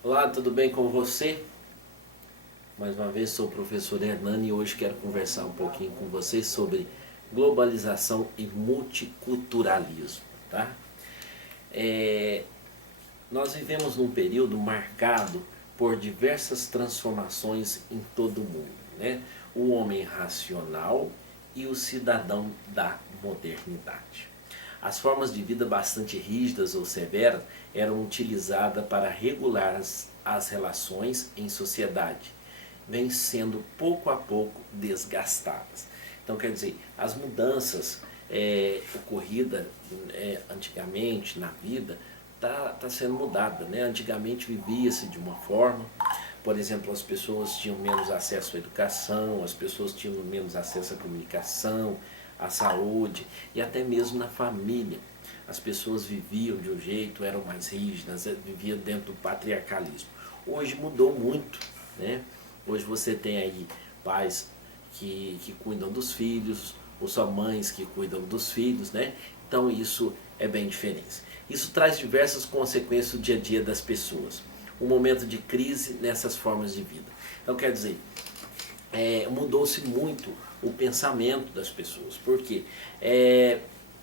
Olá, tudo bem com você? Mais uma vez sou o professor Hernani e hoje quero conversar um pouquinho com vocês sobre globalização e multiculturalismo, tá? Nós vivemos num período marcado por diversas transformações em todo o mundo, né? O homem racional e o cidadão da modernidade. As formas de vida bastante rígidas ou severas eram utilizadas para regular as relações em sociedade, vêm sendo pouco a pouco desgastadas. Então, quer dizer, as mudanças ocorridas antigamente na vida tá sendo mudada, né? Antigamente vivia-se de uma forma, por exemplo, as pessoas tinham menos acesso à educação, as pessoas tinham menos acesso à comunicação, à saúde e até mesmo na família. As pessoas viviam de um jeito, eram mais rígidas, viviam dentro do patriarcalismo. Hoje mudou muito, né? Hoje você tem aí pais que cuidam dos filhos, ou só mães que cuidam dos filhos, né? Então isso é bem diferente. Isso traz diversas consequências no dia a dia das pessoas. Um momento de crise nessas formas de vida. Então quer dizer, mudou-se muito o pensamento das pessoas, porque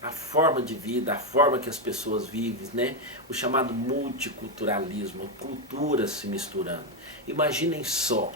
a forma de vida, a forma que as pessoas vivem, né? O chamado multiculturalismo, culturas se misturando. Imaginem só,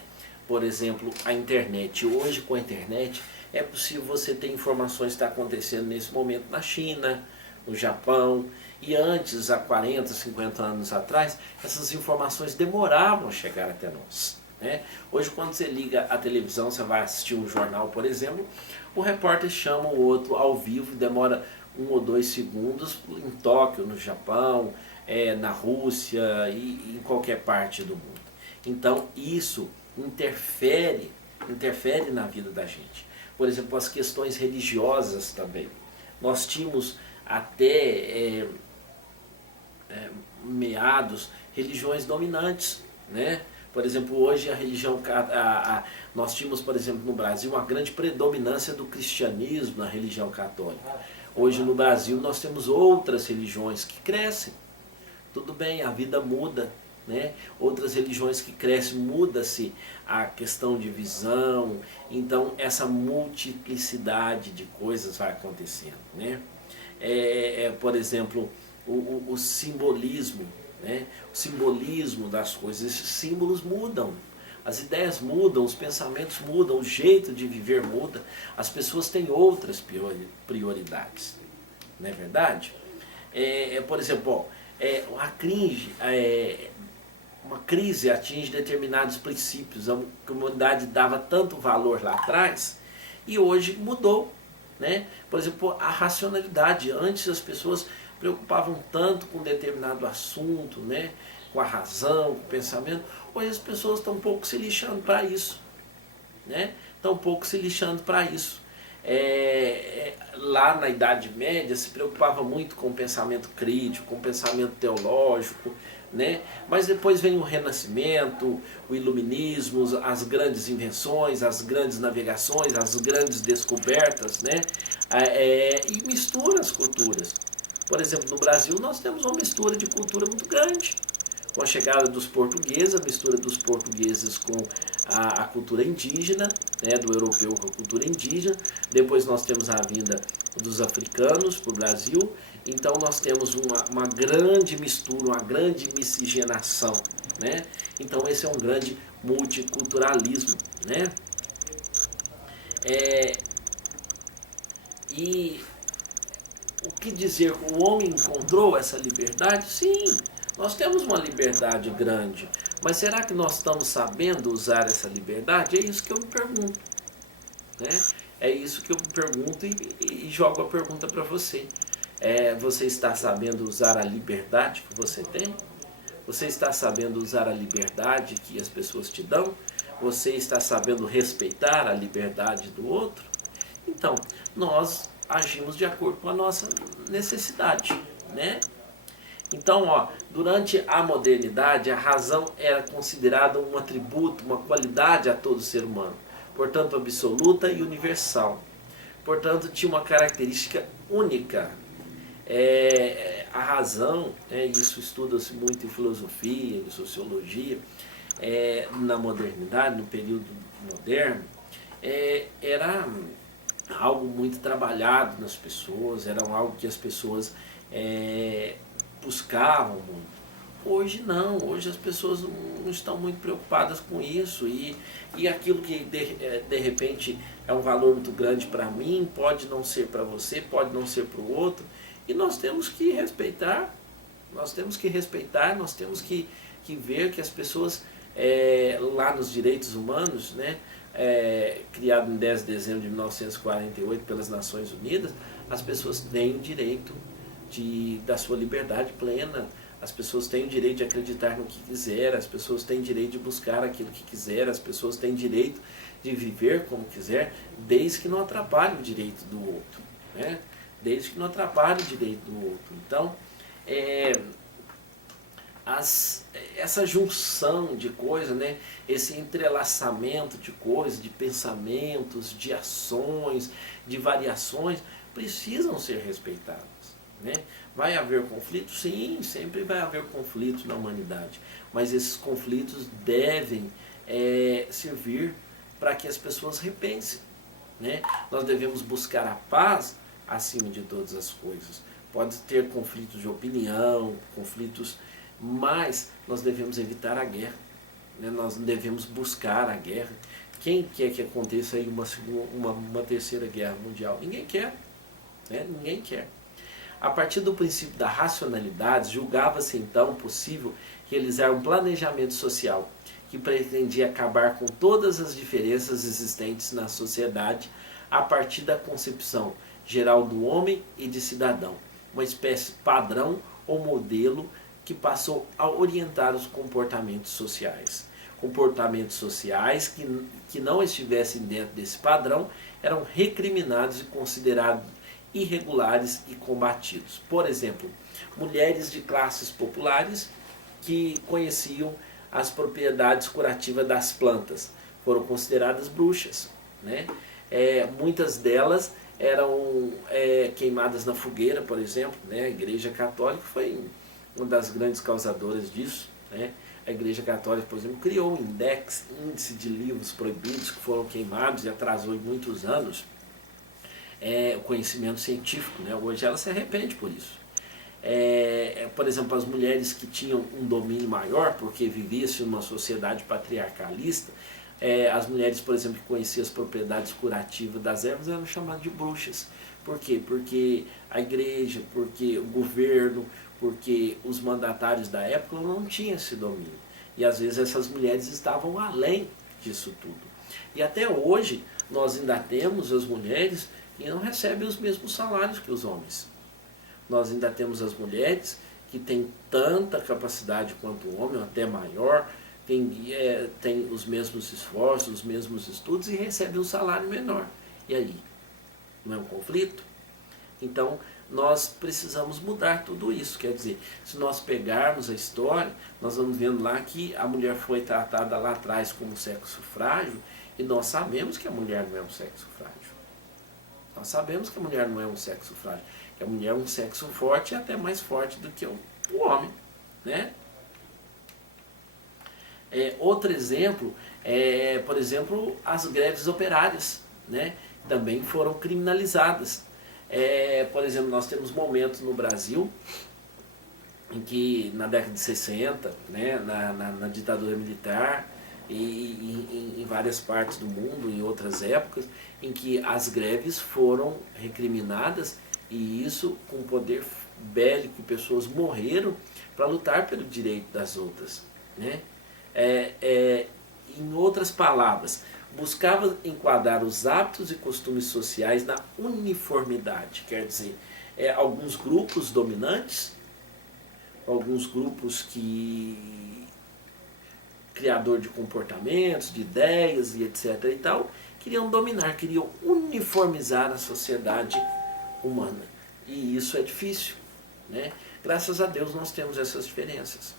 por exemplo, a internet. Hoje com a internet é possível você ter informações que está acontecendo nesse momento na China, no Japão, e antes, há 40, 50 anos atrás, essas informações demoravam a chegar até nós, né? Hoje quando você liga a televisão, você vai assistir um jornal, por exemplo, o repórter chama o outro ao vivo, demora 1 ou 2 segundos em Tóquio, no Japão, na Rússia e em qualquer parte do mundo. Então isso interfere na vida da gente. Por exemplo, as questões religiosas também. Nós tínhamos até meados religiões dominantes, né? Por exemplo, hoje a religião, nós tínhamos, por exemplo, no Brasil, uma grande predominância do cristianismo na religião católica. Hoje no Brasil nós temos outras religiões que crescem. Tudo bem, a vida muda, né? Outras religiões que crescem, muda-se a questão de visão, então essa multiplicidade de coisas vai acontecendo, né? Por exemplo, o simbolismo, né? O simbolismo das coisas, esses símbolos mudam, as ideias mudam, os pensamentos mudam, o jeito de viver muda, as pessoas têm outras prioridades, não é verdade? Por exemplo, uma crise atinge determinados princípios, a comunidade dava tanto valor lá atrás e hoje mudou, né? Por exemplo, a racionalidade, antes as pessoas preocupavam tanto com determinado assunto, né? Com a razão, com o pensamento, hoje as pessoas estão um pouco se lixando para isso, né? Estão um pouco se lixando para isso. Lá na Idade Média se preocupava muito com o pensamento crítico, com o pensamento teológico, né? Mas depois vem o Renascimento, o Iluminismo, as grandes invenções, as grandes navegações, as grandes descobertas, né? E mistura as culturas. Por exemplo, no Brasil nós temos uma mistura de cultura muito grande. Com a chegada dos portugueses, a mistura dos portugueses com a cultura indígena, né, do europeu com a cultura indígena. Depois nós temos a vinda dos africanos para o Brasil. Então nós temos uma grande mistura, uma grande miscigenação, né? Então esse é um grande multiculturalismo, né? E o que dizer? O homem encontrou essa liberdade? Sim, nós temos uma liberdade grande, mas será que nós estamos sabendo usar essa liberdade? É isso que eu me pergunto, né? É isso que eu me pergunto e jogo a pergunta para você. Você está sabendo usar a liberdade que você tem? Você está sabendo usar a liberdade que as pessoas te dão? Você está sabendo respeitar a liberdade do outro? Então, nós agimos de acordo com a nossa necessidade, né? Então, durante a modernidade, a razão era considerada um atributo, uma qualidade a todo ser humano, portanto absoluta e universal. Portanto, tinha uma característica única. a razão, isso estuda-se muito em filosofia, em sociologia, na modernidade, no período moderno, era algo muito trabalhado nas pessoas, era algo que as pessoas buscavam muito. Hoje não, hoje as pessoas não estão muito preocupadas com isso e aquilo que de repente é um valor muito grande para mim, pode não ser para você, pode não ser para o outro, e nós temos que respeitar, nós temos que respeitar, nós temos que ver que as pessoas lá nos direitos humanos, né, criado em 10 de dezembro de 1948 pelas Nações Unidas, as pessoas têm o direito da sua liberdade plena, as pessoas têm o direito de acreditar no que quiser, as pessoas têm o direito de buscar aquilo que quiser, as pessoas têm o direito de viver como quiser, desde que não atrapalhe o direito do outro, né? Desde que não atrapalhe o direito do outro. Então, essa junção de coisas, né? Esse entrelaçamento de coisas, de pensamentos, de ações, de variações, precisam ser respeitadas, né? Vai haver conflitos? Sim, sempre vai haver conflitos na humanidade, mas esses conflitos devem servir para que as pessoas repensem, né? Nós devemos buscar a paz acima de todas as coisas. Pode ter conflitos de opinião, conflitos, mas nós devemos evitar a guerra, né? Nós devemos buscar a guerra. Quem quer que aconteça aí uma terceira guerra mundial? Ninguém quer, né? Ninguém quer. A partir do princípio da racionalidade, julgava-se então possível realizar um planejamento social que pretendia acabar com todas as diferenças existentes na sociedade a partir da concepção geral do homem e de cidadão, uma espécie padrão ou modelo que passou a orientar os comportamentos sociais. Comportamentos sociais que não estivessem dentro desse padrão eram recriminados e considerados irregulares e combatidos. Por exemplo, mulheres de classes populares que conheciam as propriedades curativas das plantas foram consideradas bruxas, né? Muitas delas eram queimadas na fogueira, por exemplo, né? A Igreja Católica foi uma das grandes causadoras disso, né? A Igreja Católica, por exemplo, criou um índice de livros proibidos que foram queimados e atrasou em muitos anos o conhecimento científico, né? Hoje ela se arrepende por isso. Por exemplo, as mulheres que tinham um domínio maior, porque vivia-se numa sociedade patriarcalista, as mulheres, por exemplo, que conheciam as propriedades curativas das ervas eram chamadas de bruxas. Por quê? Porque a igreja, porque o governo, porque os mandatários da época não tinham esse domínio. E às vezes essas mulheres estavam além disso tudo. E até hoje nós ainda temos as mulheres que não recebem os mesmos salários que os homens. Nós ainda temos as mulheres que têm tanta capacidade quanto o homem, até maior, tem os mesmos esforços, os mesmos estudos e recebem um salário menor. E aí? Não é um conflito? Então, nós precisamos mudar tudo isso. Quer dizer, se nós pegarmos a história, nós vamos vendo lá que a mulher foi tratada lá atrás como sexo frágil, e nós sabemos que a mulher não é um sexo frágil. Nós sabemos que a mulher não é um sexo frágil, que a mulher é um sexo forte e até mais forte do que o homem, né? Outro exemplo por exemplo, as greves operárias, né? Também foram criminalizadas. Por exemplo, nós temos momentos no Brasil em que na década de 60, né, na ditadura militar e em várias partes do mundo, em outras épocas, em que as greves foram recriminadas, e isso com poder bélico, pessoas morreram para lutar pelo direito das outras, né? Em outras palavras, buscava enquadrar os hábitos e costumes sociais na uniformidade, quer dizer, alguns grupos dominantes, alguns grupos criador de comportamentos, de ideias e etc. e tal, queriam dominar, queriam uniformizar a sociedade humana. E isso é difícil, né? Graças a Deus nós temos essas diferenças.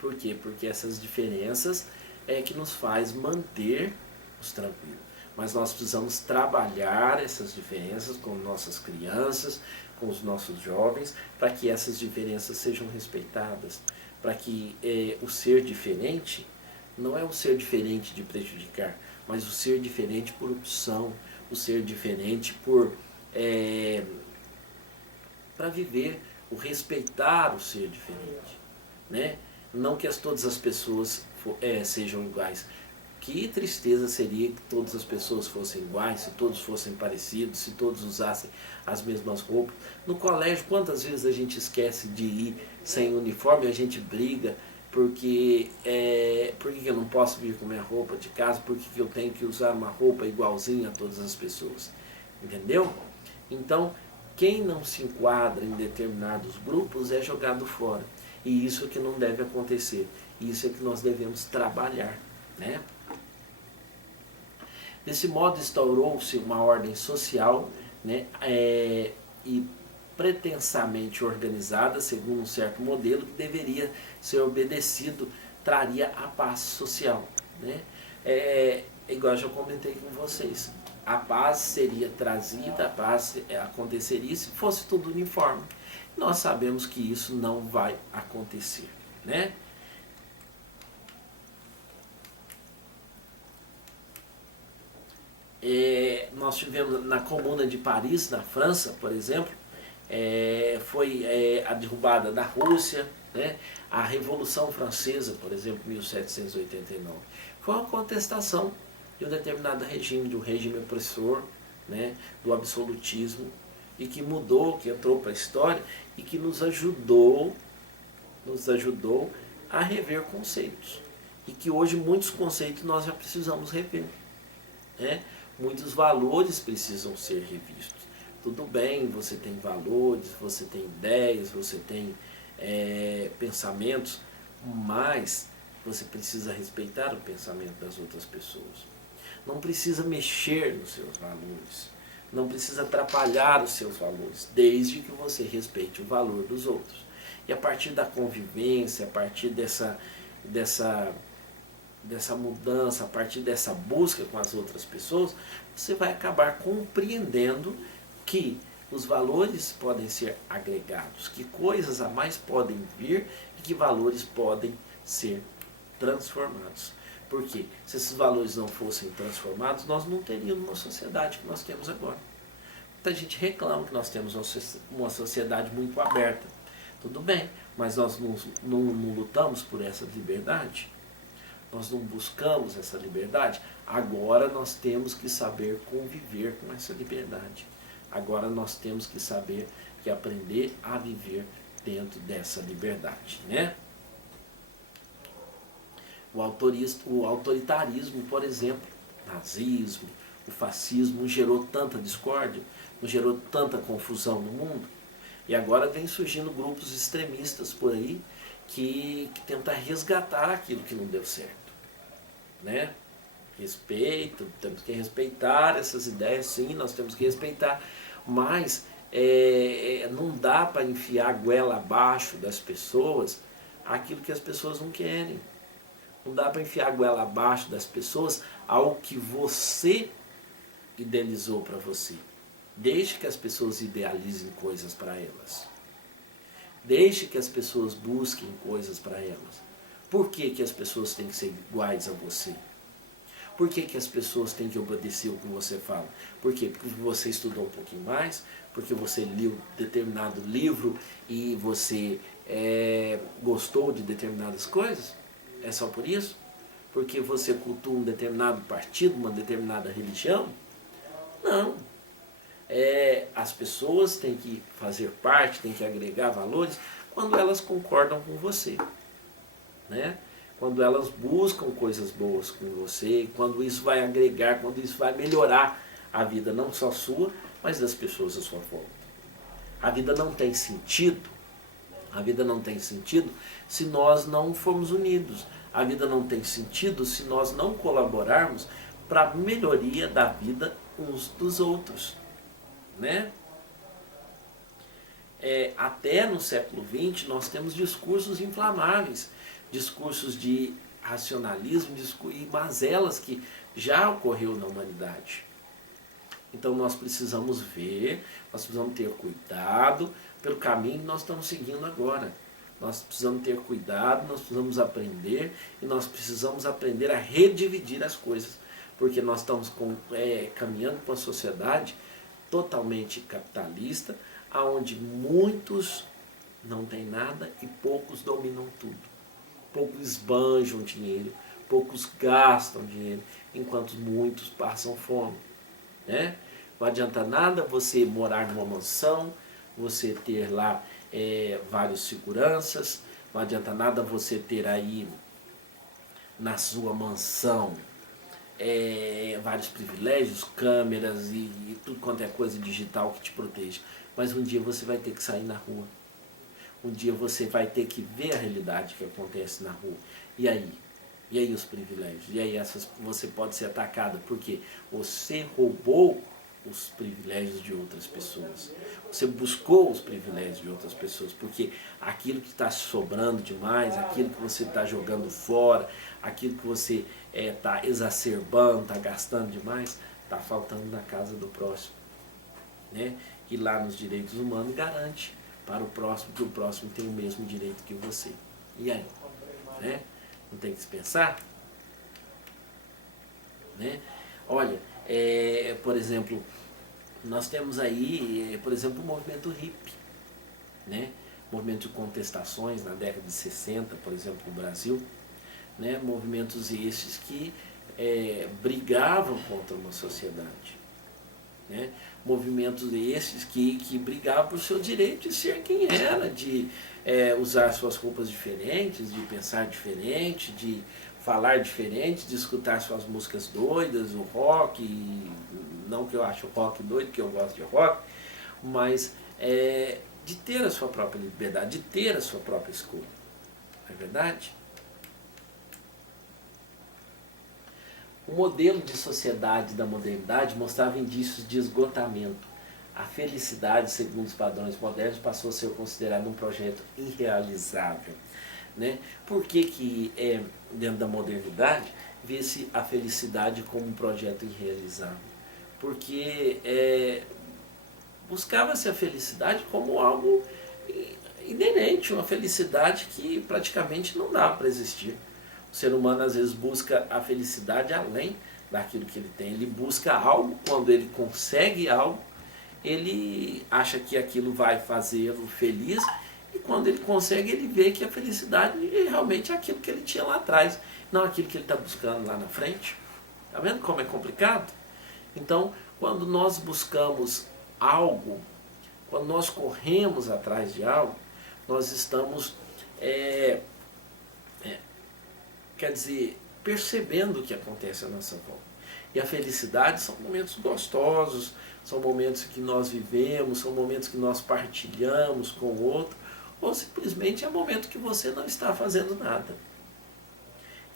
Por quê? Porque essas diferenças é que nos faz manter-nos tranquilos. Mas nós precisamos trabalhar essas diferenças com nossas crianças, com os nossos jovens, para que essas diferenças sejam respeitadas, para que o ser diferente não é o ser diferente de prejudicar, mas o ser diferente por opção, o ser diferente para viver, o respeitar o ser diferente, né? Não que todas as pessoas sejam iguais. Que tristeza seria que todas as pessoas fossem iguais, se todos fossem parecidos, se todos usassem as mesmas roupas. No colégio, quantas vezes a gente esquece de ir sem uniforme, a gente briga, porque por que eu não posso vir com minha roupa de casa, por que eu tenho que usar uma roupa igualzinha a todas as pessoas, entendeu? Então, quem não se enquadra em determinados grupos é jogado fora, e isso é que não deve acontecer, isso é que nós devemos trabalhar, né? Desse modo instaurou-se uma ordem social, né, e pretensamente organizada, segundo um certo modelo que deveria ser obedecido, traria a paz social, né? Igual eu já comentei com vocês, a paz seria trazida, a paz aconteceria se fosse tudo uniforme. Nós sabemos que isso não vai acontecer, né? Nós tivemos na Comuna de Paris, na França, por exemplo, foi a derrubada da Rússia, né? A Revolução Francesa, por exemplo, 1789, foi uma contestação de um determinado regime, de um regime opressor, né? Do absolutismo, e que mudou, que entrou para a história e que nos ajudou a rever conceitos. E que hoje muitos conceitos nós já precisamos rever, né? Muitos valores precisam ser revistos. Tudo bem, você tem valores, você tem ideias, você tem pensamentos, mas você precisa respeitar o pensamento das outras pessoas. Não precisa mexer nos seus valores, não precisa atrapalhar os seus valores, desde que você respeite o valor dos outros. E a partir da convivência, a partir dessa mudança, a partir dessa busca com as outras pessoas, você vai acabar compreendendo que os valores podem ser agregados, que coisas a mais podem vir e que valores podem ser transformados. Porque se esses valores não fossem transformados, nós não teríamos uma sociedade que nós temos agora. Muita gente reclama que nós temos uma sociedade muito aberta. Tudo bem, mas nós não lutamos por essa liberdade? Nós não buscamos essa liberdade? Agora nós temos que saber conviver com essa liberdade. Agora nós temos que saber que aprender a viver dentro dessa liberdade, né? O autoritarismo, por exemplo, o nazismo, o fascismo gerou tanta discórdia, gerou tanta confusão no mundo. E agora vem surgindo grupos extremistas por aí que tentam resgatar aquilo que não deu certo, né? Respeito, temos que respeitar essas ideias, sim, nós temos que respeitar, mas não dá para enfiar a goela abaixo das pessoas aquilo que as pessoas não querem. Não dá para enfiar a goela abaixo das pessoas ao que você idealizou para você. Deixe que as pessoas idealizem coisas para elas. Deixe que as pessoas busquem coisas para elas. Por que as pessoas têm que ser iguais a você? Por que as pessoas têm que obedecer o que você fala? Por quê? Porque você estudou um pouquinho mais, porque você leu determinado livro e você gostou de determinadas coisas? É só por isso? Porque você cultua um determinado partido, uma determinada religião? Não. As pessoas têm que fazer parte, têm que agregar valores quando elas concordam com você, né? Quando elas buscam coisas boas com você, quando isso vai agregar, quando isso vai melhorar a vida não só sua, mas das pessoas à sua volta. A vida não tem sentido, se nós não formos unidos. A vida não tem sentido se nós não colaborarmos para a melhoria da vida uns dos outros, né? Até no século XX nós temos discursos inflamáveis, discursos de racionalismo e mazelas que já ocorreu na humanidade. Então nós precisamos ver, nós precisamos ter cuidado pelo caminho que nós estamos seguindo agora. Nós precisamos ter cuidado, nós precisamos aprender e nós precisamos aprender a redividir as coisas. Porque nós estamos caminhando para uma sociedade totalmente capitalista, onde muitos não têm nada e poucos dominam tudo. Poucos esbanjam dinheiro, poucos gastam dinheiro, enquanto muitos passam fome. Né? Não adianta nada você morar numa mansão, você ter lá vários seguranças, não adianta nada você ter aí na sua mansão vários privilégios, câmeras e tudo quanto é coisa digital que te protege. Mas um dia você vai ter que sair na rua. Um dia você vai ter que ver a realidade que acontece na rua. E aí? E aí os privilégios? E aí você pode ser atacada porque você roubou os privilégios de outras pessoas. Você buscou os privilégios de outras pessoas, porque aquilo que está sobrando demais, aquilo que você está jogando fora, aquilo que você está exacerbando, está gastando demais, está faltando na casa do próximo. Né? E lá nos direitos humanos garante para o próximo que o próximo tem o mesmo direito que você. E aí? Né? Não tem que se pensar? Né? Olha, por exemplo, nós temos aí, por exemplo, o movimento hippie, né? Movimento de contestações na década de 60, por exemplo, no Brasil, né? Movimentos esses que brigavam contra uma sociedade, né? Movimentos esses que brigavam por seu direito de ser quem era, de usar suas roupas diferentes, de pensar diferente, de falar diferente, de escutar suas músicas doidas, o rock, não que eu acho o rock doido, que eu gosto de rock, mas de ter a sua própria liberdade, de ter a sua própria escolha. Não é verdade? O modelo de sociedade da modernidade mostrava indícios de esgotamento. A felicidade, segundo os padrões modernos, passou a ser considerada um projeto irrealizável. Né? Por que dentro da modernidade, vê-se a felicidade como um projeto irrealizável? Porque buscava-se a felicidade como algo inerente, uma felicidade que praticamente não dá para existir. O ser humano às vezes busca a felicidade além daquilo que ele tem. Ele busca algo, quando ele consegue algo, ele acha que aquilo vai fazê-lo feliz, e quando ele consegue, ele vê que a felicidade realmente é aquilo que ele tinha lá atrás, não aquilo que ele está buscando lá na frente. Está vendo como é complicado? Então, quando nós buscamos algo, quando nós corremos atrás de algo, nós estamos quer dizer, percebendo o que acontece à nossa volta. E a felicidade são momentos gostosos, são momentos que nós vivemos, são momentos que nós partilhamos com o outro, ou simplesmente é um momento que você não está fazendo nada.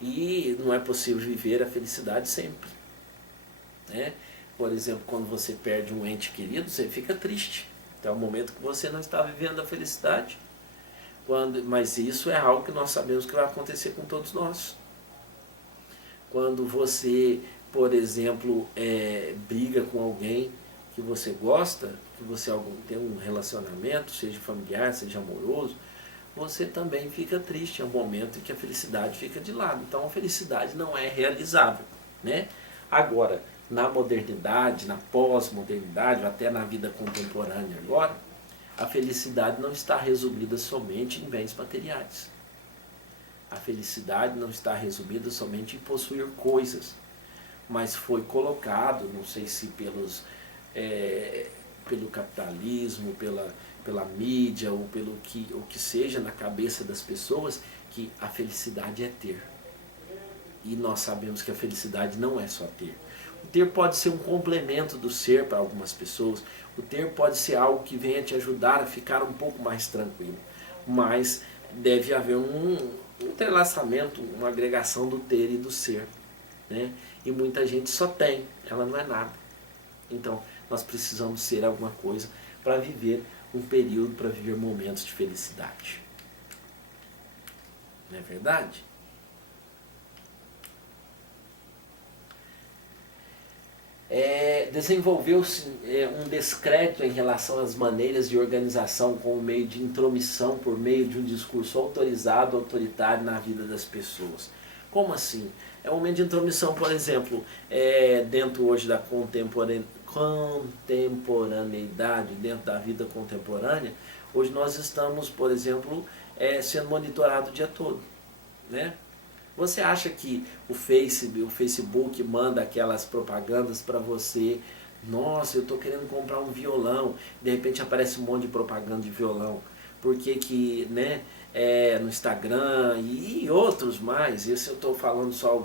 E não é possível viver a felicidade sempre. Né? Por exemplo, quando você perde um ente querido, você fica triste. Então é um momento que você não está vivendo a felicidade. Mas isso é algo que nós sabemos que vai acontecer com todos nós. Quando você, por exemplo, briga com alguém que você gosta, que você tem um relacionamento, seja familiar, seja amoroso, você também fica triste. É um momento em que a felicidade fica de lado. Então a felicidade não é realizável. Né? Agora, na modernidade, na pós-modernidade, até na vida contemporânea agora, a felicidade não está resumida somente em bens materiais. A felicidade não está resumida somente em possuir coisas. Mas foi colocado, não sei se pelo capitalismo, pela mídia ou pelo que seja na cabeça das pessoas, que a felicidade é ter. E nós sabemos que a felicidade não é só ter. O ter pode ser um complemento do ser para algumas pessoas. O ter pode ser algo que venha te ajudar a ficar um pouco mais tranquilo. Mas deve haver um entrelaçamento, uma agregação do ter e do ser. Né? E muita gente só tem, ela não é nada. Então nós precisamos ser alguma coisa para viver um período, para viver momentos de felicidade. Não é verdade? Desenvolveu-se um descrédito em relação às maneiras de organização como meio de intromissão por meio de um discurso autorizado, autoritário na vida das pessoas. Como assim? É um momento de intromissão, por exemplo, dentro hoje da contemporaneidade, dentro da vida contemporânea, hoje nós estamos, por exemplo, sendo monitorados o dia todo, né? Você acha que o Facebook manda aquelas propagandas para você? Nossa, eu estou querendo comprar um violão. De repente aparece um monte de propaganda de violão. Por que, né, no Instagram e outros mais? Esse eu estou falando só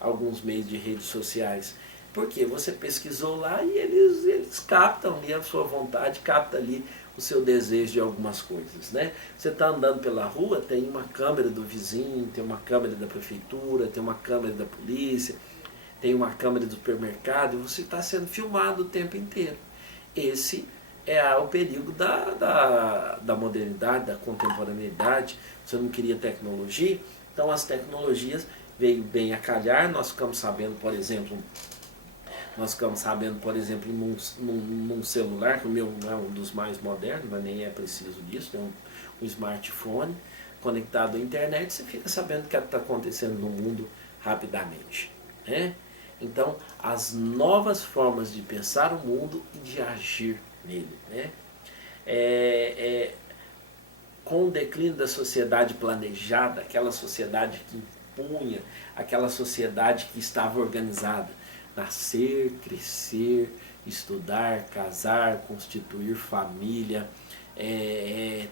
alguns meios de redes sociais. Porque você pesquisou lá e eles captam ali a sua vontade, captam ali o seu desejo de algumas coisas, né? Você está andando pela rua, tem uma câmera do vizinho, tem uma câmera da prefeitura, tem uma câmera da polícia, tem uma câmera do supermercado, e você está sendo filmado o tempo inteiro. Esse é o perigo da modernidade, da contemporaneidade. Você não queria tecnologia, então as tecnologias veio bem a calhar. Nós ficamos sabendo, por exemplo, num celular, que o meu não é um dos mais modernos, mas nem é preciso disso, tem um smartphone conectado à internet, você fica sabendo o que está acontecendo no mundo rapidamente, né? Então, as novas formas de pensar o mundo e de agir nele, né? Com o declínio da sociedade planejada, aquela sociedade que impunha, aquela sociedade que estava organizada, nascer, crescer, estudar, casar, constituir família,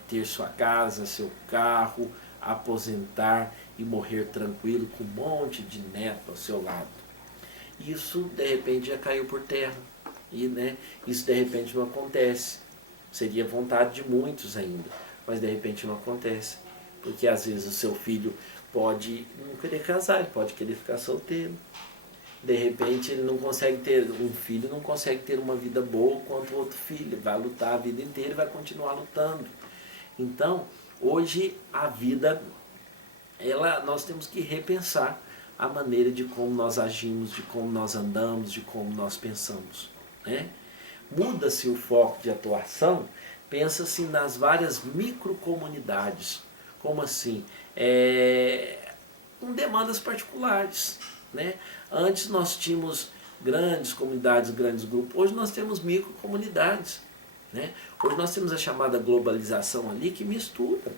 ter sua casa, seu carro, aposentar e morrer tranquilo com um monte de neto ao seu lado. Isso de repente já caiu por terra e, né, isso de repente não acontece. Seria vontade de muitos ainda, mas de repente não acontece, porque às vezes o seu filho pode não querer casar, ele pode querer ficar solteiro. De repente ele não consegue ter um filho, não consegue ter uma vida boa quanto o outro filho, vai lutar a vida inteira e vai continuar lutando. Então, hoje a vida, nós temos que repensar a maneira de como nós agimos, de como nós andamos, de como nós pensamos, né? Muda-se o foco de atuação, pensa-se nas várias microcomunidades, como assim? Com demandas particulares, né? Antes nós tínhamos grandes comunidades, grandes grupos, hoje nós temos microcomunidades, né? Hoje nós temos a chamada globalização ali que mistura.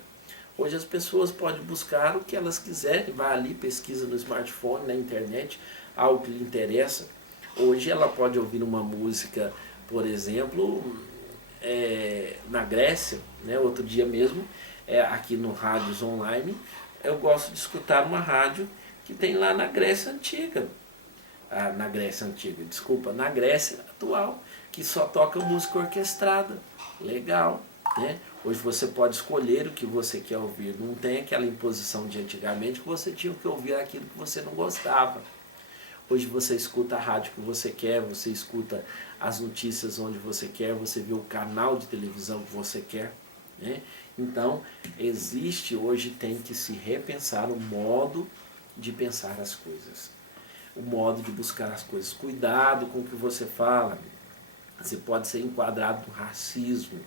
Hoje as pessoas podem buscar o que elas quiserem, vai ali, pesquisa no smartphone, na internet, algo que lhe interessa. Hoje ela pode ouvir uma música, por exemplo, na Grécia, né? Outro dia mesmo, aqui no Rádios Online, eu gosto de escutar uma rádio que tem lá na Grécia Antiga. Na Grécia atual, que só toca música orquestrada. Legal, né? Hoje você pode escolher o que você quer ouvir. Não tem aquela imposição de antigamente que você tinha que ouvir aquilo que você não gostava. Hoje você escuta a rádio que você quer, você escuta as notícias onde você quer, você vê o canal de televisão que você quer, né? Então, hoje tem que se repensar o modo de pensar as coisas, o modo de buscar as coisas. Cuidado com o que você fala, você pode ser enquadrado no racismo.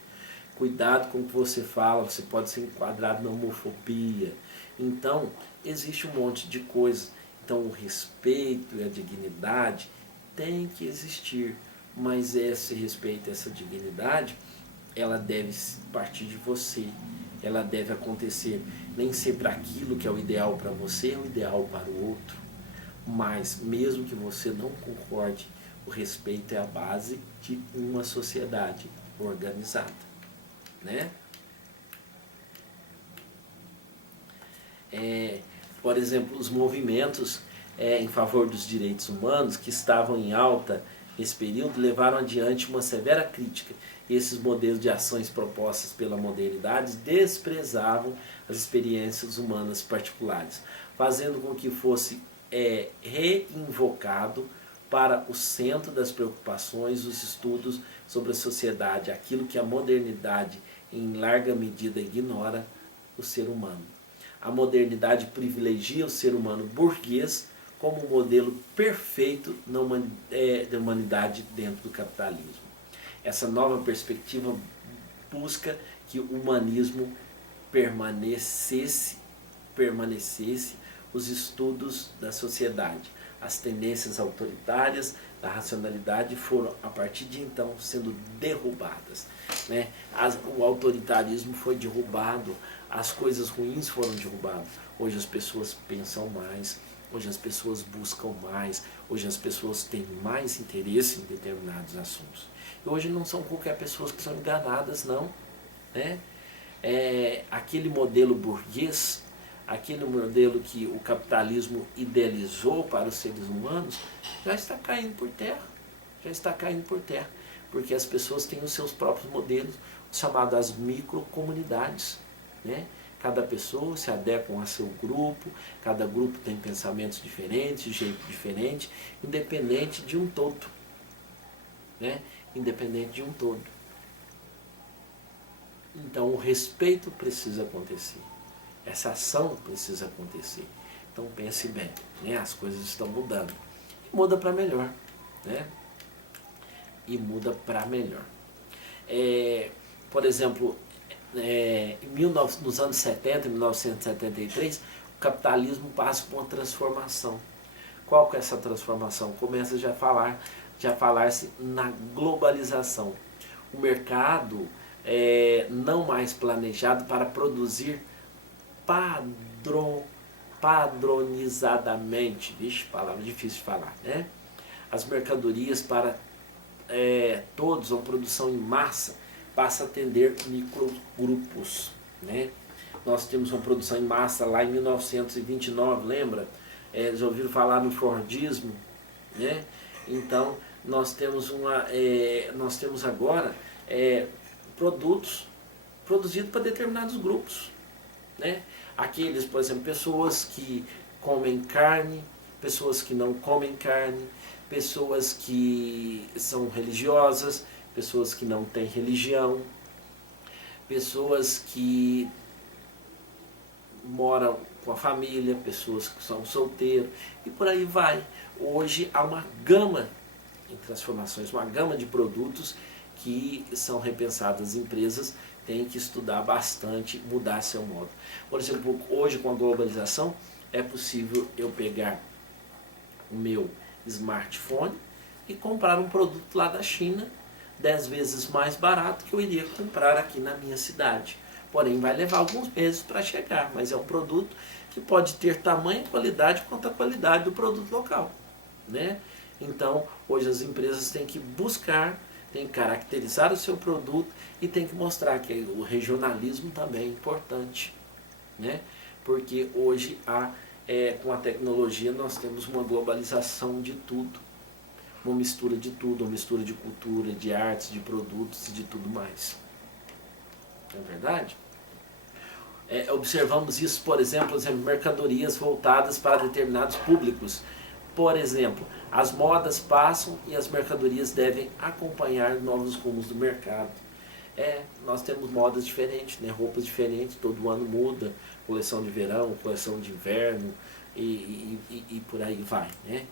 Cuidado com o que você fala, você pode ser enquadrado na homofobia. Então, existe um monte de coisas. Então, o respeito e a dignidade tem que existir, mas esse respeito, essa dignidade, ela deve partir de você, ela deve acontecer. Nem sempre aquilo que é o ideal para você é o ideal para o outro, mas mesmo que você não concorde, o respeito é a base de uma sociedade organizada, né? Por exemplo, os movimentos em favor dos direitos humanos que estavam em alta nesse período levaram adiante uma severa crítica. Esses modelos de ações propostas pela modernidade desprezavam as experiências humanas particulares, fazendo com que fosse reinvocado para o centro das preocupações os estudos sobre a sociedade, aquilo que a modernidade em larga medida ignora: o ser humano. A modernidade privilegia o ser humano burguês como o modelo perfeito da humanidade dentro do capitalismo. Essa nova perspectiva busca que o humanismo permanecesse os estudos da sociedade. As tendências autoritárias da racionalidade foram, a partir de então, sendo derrubadas. Né? O autoritarismo foi derrubado, as coisas ruins foram derrubadas. Hoje as pessoas pensam mais, hoje as pessoas buscam mais, hoje as pessoas têm mais interesse em determinados assuntos. E hoje não são qualquer pessoas que são enganadas, não. Né? Aquele modelo burguês, aquele modelo que o capitalismo idealizou para os seres humanos, já está caindo por terra, porque as pessoas têm os seus próprios modelos, chamadas microcomunidades, né? Cada pessoa se adequa a seu grupo, cada grupo tem pensamentos diferentes, jeito diferente, independente de um todo, né? Independente de um todo. Então o respeito precisa acontecer. Essa ação precisa acontecer. Então pense bem, né? As coisas estão mudando. E muda para melhor. Né? E muda para melhor. Por exemplo, nos anos 70, 1973, o capitalismo passa por uma transformação. Qual que é essa transformação? Começa já a falar-se na globalização. O mercado não mais planejado para produzir padronizadamente, vixe, palavra difícil de falar, né? As mercadorias para todos, uma produção em massa, passa a atender microgrupos, né? Nós temos uma produção em massa lá em 1929, lembra? Já ouviram falar no Fordismo, né? Então nós temos agora produtos produzidos para determinados grupos, né? Aqueles, por exemplo, pessoas que comem carne, pessoas que não comem carne, pessoas que são religiosas, pessoas que não têm religião, pessoas que moram com a família, pessoas que são solteiros, e por aí vai. Hoje há uma gama em transformações, uma gama de produtos que são repensadas. As empresas têm que estudar bastante, mudar seu modo. Por exemplo, hoje com a globalização, é possível eu pegar o meu smartphone e comprar um produto lá da China 10 vezes mais barato que eu iria comprar aqui na minha cidade. Porém, vai levar alguns meses para chegar, mas é um produto que pode ter tamanha qualidade quanto a qualidade do produto local. Né? Então, hoje as empresas têm que buscar, têm que caracterizar o seu produto e têm que mostrar que o regionalismo também é importante. Né? Porque hoje, com a tecnologia, nós temos uma globalização de tudo. Uma mistura de tudo, uma mistura de cultura, de artes, de produtos e de tudo mais. Não é verdade? Observamos isso, por exemplo, mercadorias voltadas para determinados públicos. Por exemplo, as modas passam e as mercadorias devem acompanhar novos rumos do mercado. Nós temos modas diferentes, né? Roupas diferentes, todo ano muda, coleção de verão, coleção de inverno e por aí vai. Né?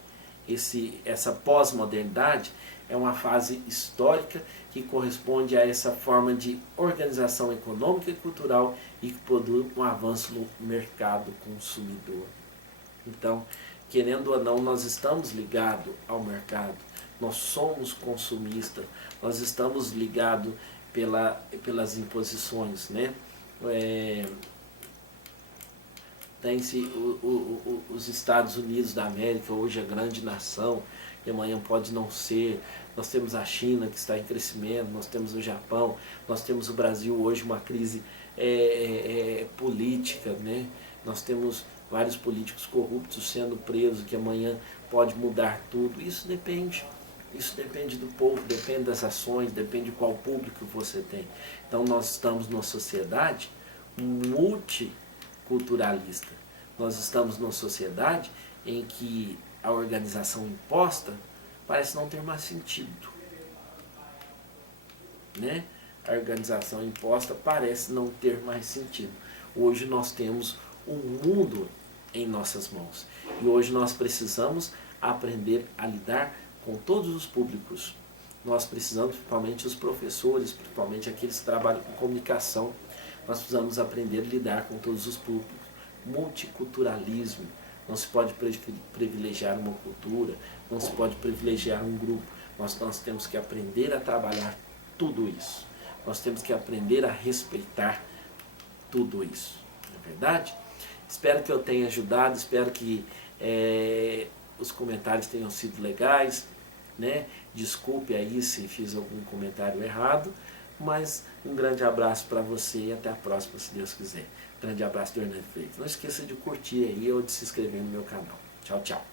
Essa pós-modernidade é uma fase histórica que corresponde a essa forma de organização econômica e cultural e que produz um avanço no mercado consumidor. Então, querendo ou não, nós estamos ligados ao mercado, nós somos consumistas, nós estamos ligados pelas imposições, né? Tem-se os Estados Unidos da América, hoje a grande nação, e amanhã pode não ser. Nós temos a China, que está em crescimento, nós temos o Japão, nós temos o Brasil hoje, uma crise política, né? Nós temos vários políticos corruptos sendo presos, que amanhã pode mudar tudo. Isso depende do povo, depende das ações, depende de qual público você tem. Então nós estamos numa sociedade multiculturalista. Nós estamos numa sociedade em que a organização imposta parece não ter mais sentido. Né? A organização imposta parece não ter mais sentido. Hoje nós temos um mundo em nossas mãos. E hoje nós precisamos aprender a lidar com todos os públicos. Nós precisamos, principalmente os professores, principalmente aqueles que trabalham com comunicação, nós precisamos aprender a lidar com todos os públicos. Multiculturalismo, não se pode privilegiar uma cultura, não se pode privilegiar um grupo. Nós temos que aprender a trabalhar tudo isso. Nós temos que aprender a respeitar tudo isso. Não é verdade? Espero que eu tenha ajudado, espero que os comentários tenham sido legais, né? Desculpe aí se fiz algum comentário errado, mas um grande abraço para você e até a próxima, se Deus quiser. Grande abraço do Hernani Freitas. Não esqueça de curtir aí ou de se inscrever no meu canal. Tchau, tchau.